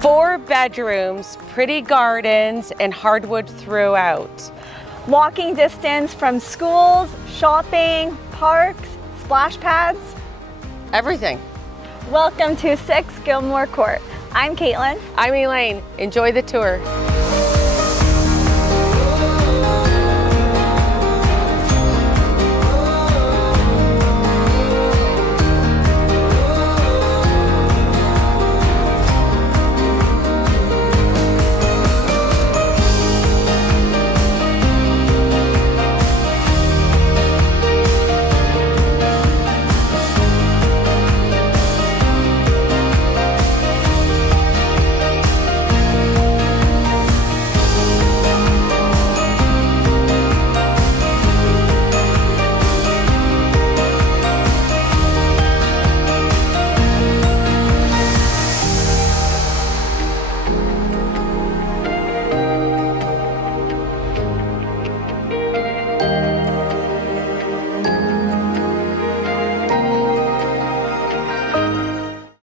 4 bedrooms, pretty gardens, and hardwood throughout. Walking distance from schools, shopping, parks, splash pads. Everything. Welcome to 6 Gilmer Crt. I'm Caitlin. I'm Elaine. Enjoy the tour.